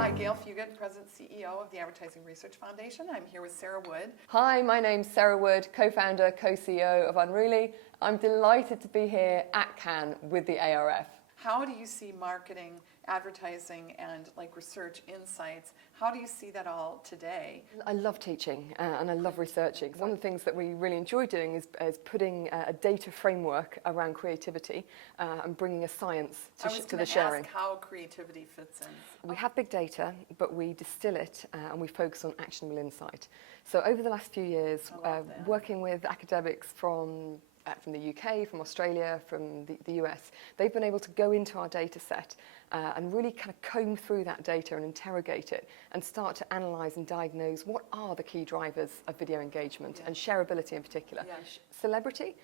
Hi, Gayle Fuguitt, President CEO of the Advertising Research Foundation. I'm here with Sarah Wood. Hi, my name's Sarah Wood, co-founder, co-CEO of Unruly. I'm delighted to be here at Cannes with the ARF. How do you see marketing, advertising, and research insights? How do you see that all today? I love teaching and I love researching. One of the things that we really enjoy doing is putting a data framework around creativity and bringing a science to the sharing. I was ask how creativity fits in. We have big data, but we distill it and we focus on actionable insight. So over the last few years, working with academics from the UK, from Australia, from the US, they've been able to go into our data set and really kind of comb through that data and interrogate it and start to analyse and diagnose what are the key drivers of video engagement and shareability in particular. Yeah. Celebrity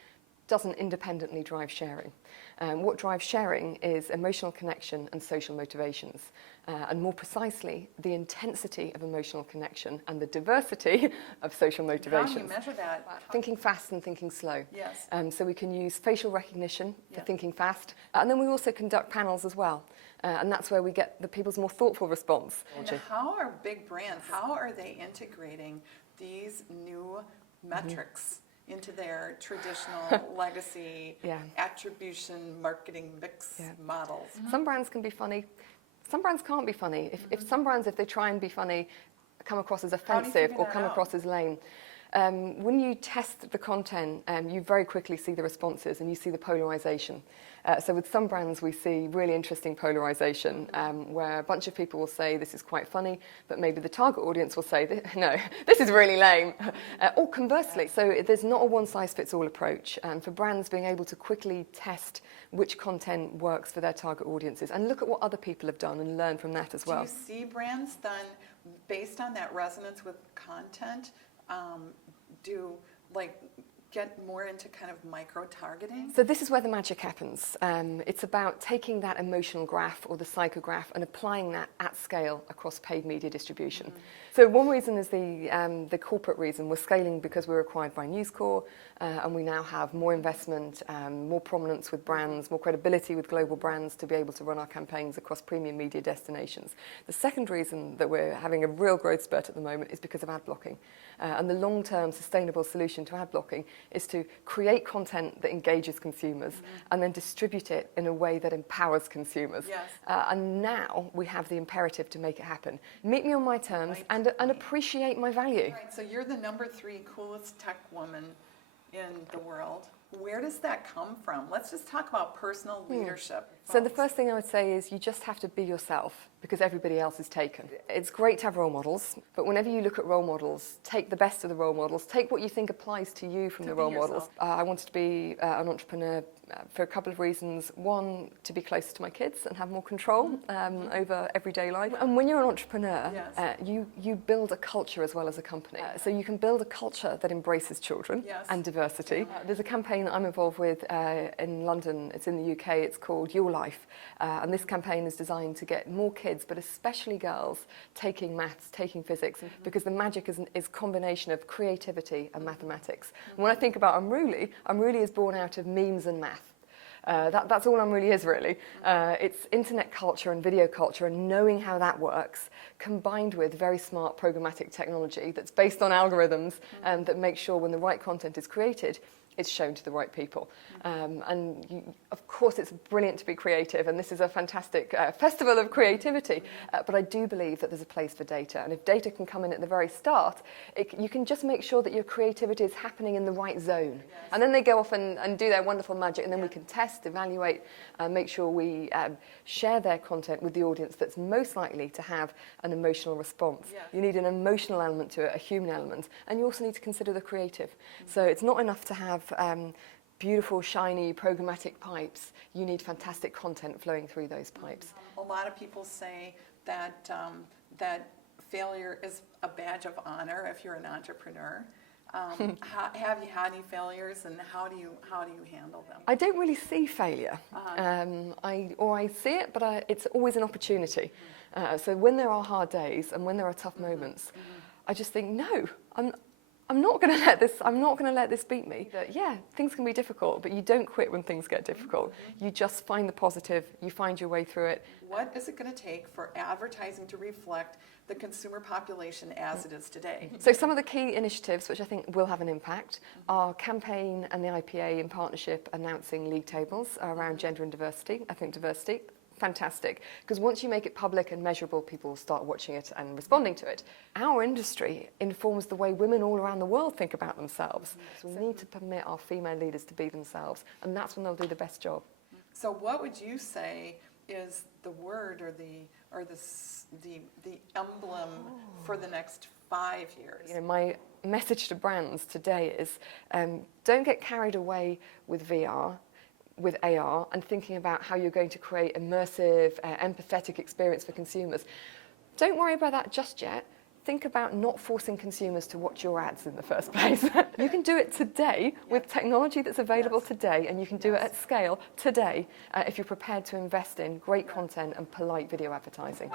doesn't independently drive sharing. What drives sharing is emotional connection and social motivations. And more precisely, the intensity of emotional connection and the diversity of social motivations. How do you measure that? Thinking fast and thinking slow. Yes. So we can use facial recognition for thinking fast. And then we also conduct panels as well. And that's where we get the people's more thoughtful response. And how are big brands, how are they integrating these new metrics into their traditional legacy attribution marketing mix models? Some brands can be funny. Some brands can't be funny. If some brands, if they try and be funny, come across as offensive or come across as lame. When you test the content, you very quickly see the responses and you see the polarization. So with some brands, we see really interesting polarization where a bunch of people will say this is quite funny, but maybe the target audience will say, no, this is really lame. Or conversely, so there's not a one-size-fits-all approach. And for brands being able to quickly test which content works for their target audiences and look at what other people have done and learn from that as well. Do you see brands then, based on that resonance with content, get more into kind of micro-targeting? So this is where the magic happens. It's about taking that emotional graph or the psychograph and applying that at scale across paid media distribution. So one reason is the corporate reason. We're scaling because we're acquired by News Corp, and we now have more investment, more prominence with brands, more credibility with global brands to be able to run our campaigns across premium media destinations. The second reason that we're having a real growth spurt at the moment is because of ad blocking. And the long-term sustainable solution to ad blocking is to create content that engages consumers and then distribute it in a way that empowers consumers. Yes. And now we have the imperative to make it happen. Meet me on my terms and appreciate my value. Right, so you're the #3 coolest tech woman in the world. Where does that come from? Let's just talk about personal leadership. So the first thing I would say is you just have to be yourself because everybody else is taken. It's great to have role models, but whenever you look at role models, take the best of the role models, take what you think applies to you from the role models. I wanted to be an entrepreneur for a couple of reasons. One, to be closer to my kids and have more control over everyday life. And when you're an entrepreneur, you build a culture as well as a company. So you can build a culture that embraces children and diversity. There's a campaign that I'm involved with in London. It's in the UK. It's called Your Life. And this campaign is designed to get more kids, but especially girls, taking maths, taking physics, because the magic is a combination of creativity and mathematics. And when I think about Unruly, Unruly is born out of memes and math. That's all Unruly is really. It's internet culture and video culture and knowing how that works, combined with very smart programmatic technology that's based on algorithms that make sure when the right content is created, it's shown to the right people. Of course, it's brilliant to be creative, and this is a fantastic festival of creativity, but I do believe that there's a place for data, and if data can come in at the very start, you can just make sure that your creativity is happening in the right zone. And then they go off and do their wonderful magic, and then we can test, evaluate, make sure we share their content with the audience that's most likely to have an emotional response. You need an emotional element to it, a human element, and you also need to consider the creative. So it's not enough to have beautiful, shiny, programmatic pipes. You need fantastic content flowing through those pipes. A lot of people say that that failure is a badge of honor if you're an entrepreneur. Have you had any failures, and how do you handle them? I don't really see failure. I see it, but it's always an opportunity. So when there are hard days and when there are tough moments, I just think, no, I'm not going to let this beat me. That, yeah, things can be difficult, but you don't quit when things get difficult. You just find the positive, you find your way through it. What is it going to take for advertising to reflect the consumer population as it is today? So some of the key initiatives, which I think will have an impact, are Campaign and the IPA in partnership announcing league tables around gender and diversity, ethnic diversity. Fantastic, because once you make it public and measurable, people will start watching it and responding to it. Our industry informs the way women all around the world think about themselves. So we need to permit our female leaders to be themselves, and that's when they'll do the best job. So what would you say is the word or the emblem for the next 5 years? You know, my message to brands today is don't get carried away with VR, with AR, and thinking about how you're going to create immersive, empathetic experience for consumers. Don't worry about that just yet. Think about not forcing consumers to watch your ads in the first place. You can do it today with technology that's available today, and you can do it at scale today if you're prepared to invest in great content and polite video advertising.